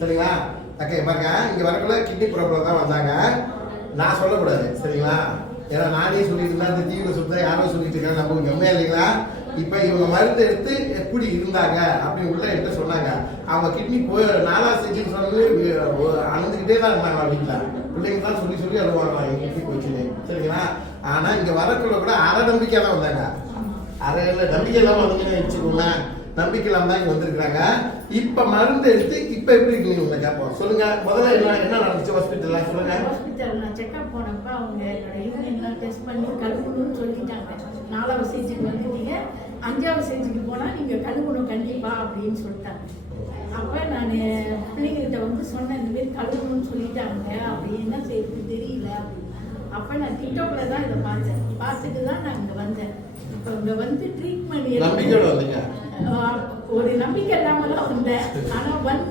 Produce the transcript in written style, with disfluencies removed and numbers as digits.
சரிங்களா? ஓகே பாருங்க, இங்க வரக்குள்ள கிட்னி ப்ராப்ளம் தான் வந்தாங்க. நான் சொல்லக்கூடாது சரிங்களா? ஏன்னா நானே சொல்லிட்டு இருந்தா இந்த டிவியில் சொல்லிட்டு யாரோ சொல்லிட்டு இருக்காங்க, நம்ம கம்மியா இல்லைங்களா? இப்போ இவங்க மருந்து எடுத்து எப்படி இருந்தாங்க அப்படின்னு உள்ள என்கிட்ட சொன்னாங்க. அவங்க கிட்னி போய் 4ஆவது ஸ்டேஜ்னு சொன்னது அணுந்துக்கிட்டே தான் இருந்தாங்க வீட்டில். பிள்ளைங்க தான் சொல்லி சொல்லி அழுவாங்க எங்கள் கிட்னி போச்சுன்னு சரிங்களா? ஆனால் இங்கே வரக்குள்ள கூட அரை நம்பிக்கை தான் வந்தாங்க. அரை இல்லை நம்பிக்கை இல்லாமல் வந்தீங்கன்னு வச்சுக்கோங்க. நம்பிக்கை இல்லாம தான் இங்க வந்திருக்காங்க. இப்ப மருந்து எடுத்து இப்ப எப்படி இருக்கீங்க உங்களை கேட்போம். சொல்லுங்க, முதல்ல என்ன நடந்துச்சு ஹாஸ்பிட்டல்ல சொல்லுங்க. ஹாஸ்பிட்டல் நான் செக்அப் போனப்ப அவங்க என்னோட யூரின்லாம் டெஸ்ட் பண்ணி கழுவணும்னு சொல்லிட்டாங்க. 4வது ஸ்டேஜுக்கு வந்துட்டீங்க, 5வது ஸ்டேஜுக்கு போனால் நீங்கள் கழுவணும் கண்டிப்பா அப்படின்னு சொல்லிட்டாங்க. அப்போ நான் பிள்ளைங்கள்கிட்ட வந்து சொன்னேன், இந்த மாதிரி கழுவணும்னு சொல்லிட்டாங்க அப்படின்னா சரி தெரியல. அப்போ நான் டிக்டாக்ல தான் இதை பார்த்தேன். பார்த்துட்டு தான் நான் இங்கே வந்தேன். இப்போ இங்கே வந்து ட்ரீட்மெண்ட் நம்பிக்கையோட வந்தீங்க? ஒரு நம்பிக்கை இல்லாமலாம் வந்தேன். ஆனால் வந்து